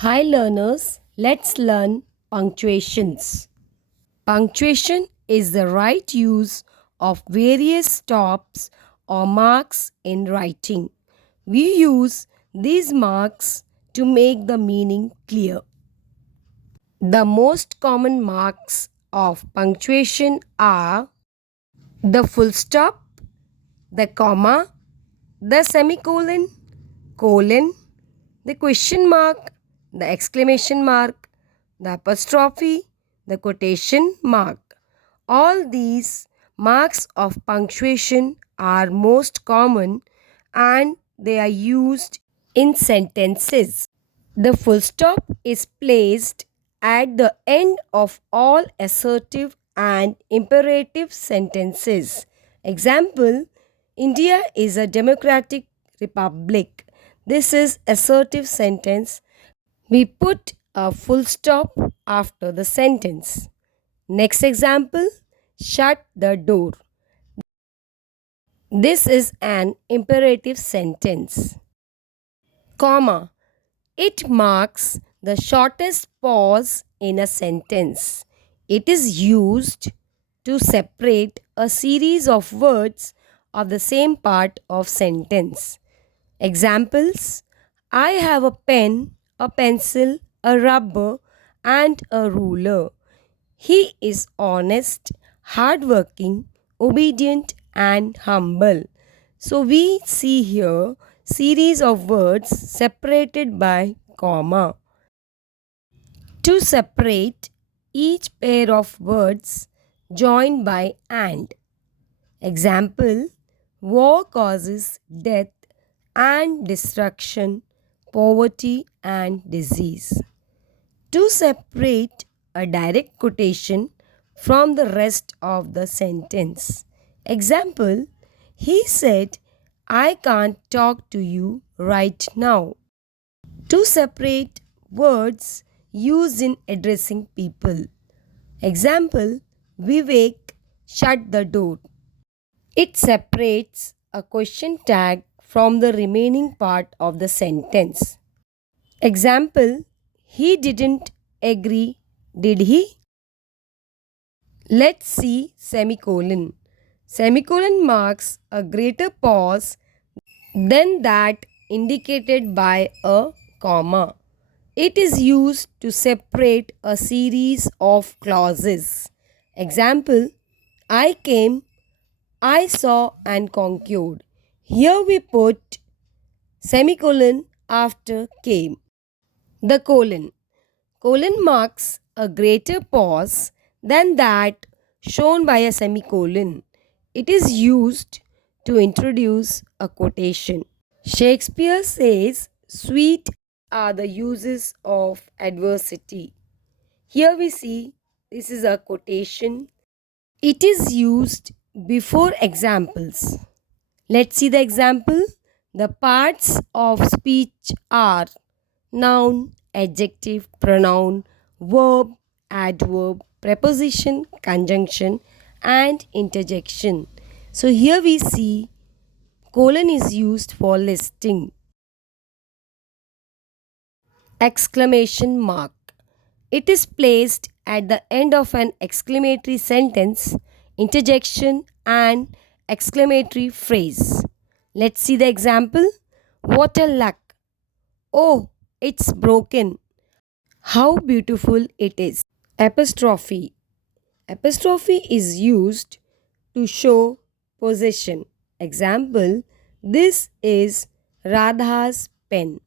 Hi learners, let's learn punctuations. Punctuation is the right use of various stops or marks in writing. We use these marks to make the meaning clear. The most common marks of punctuation are the full stop, the comma, the semicolon, colon, the question mark, the exclamation mark, the apostrophe, the quotation mark. All these marks of punctuation are most common and they are used in sentences. The full stop is placed at the end of all assertive and imperative sentences. Example, India is a democratic republic. This is assertive sentence. We put a full stop after the sentence. Next example, shut the door. This is an imperative sentence. Comma. It marks the shortest pause in a sentence. It is used to separate a series of words of the same part of sentence. Examples: I have a pen, a pencil, a rubber, and a ruler. He is honest, hardworking, obedient, and humble. So we see here series of words separated by comma. To separate each pair of words joined by and. Example: war causes death and destruction, poverty and disease. To separate a direct quotation from the rest of the sentence. Example: he said, I can't talk to you right now. To separate words used in addressing people. Example: Vivek, shut the door. It separates a question tag from the remaining part of the sentence. Example: he didn't agree, did he? Let's see semicolon. Semicolon marks a greater pause than that indicated by a comma. It is used to separate a series of clauses. Example: I came, I saw and conquered. Here we put semicolon after came. The colon. Colon marks a greater pause than that shown by a semicolon. It is used to introduce a quotation. Shakespeare says, sweet are the uses of adversity. Here we see this is a quotation. It is used before examples. Let's see the example. The parts of speech are noun, adjective, pronoun, verb, adverb, preposition, conjunction, and interjection. So here we see colon is used for listing. Exclamation mark. It is placed at the end of an exclamatory sentence, interjection, and exclamatory phrase. Let's see the example. What a luck! Oh, it's broken. How beautiful it is. Apostrophe. Apostrophe is used to show possession. Example: this is Radha's pen.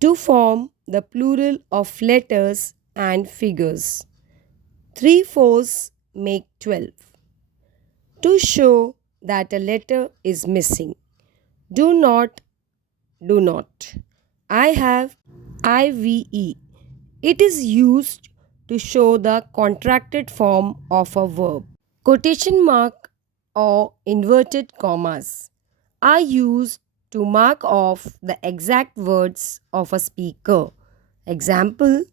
To form the plural of letters and figures. 3 fours make 12. To show that a letter is missing. Do not, do not. I have IVE. It is used to show the contracted form of a verb. Quotation mark or inverted commas are used to mark off the exact words of a speaker. Example: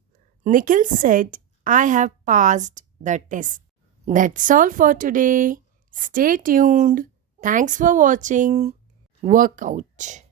Nikhil said, I have passed the test. That's all for today. Stay tuned. Thanks for watching. Workout.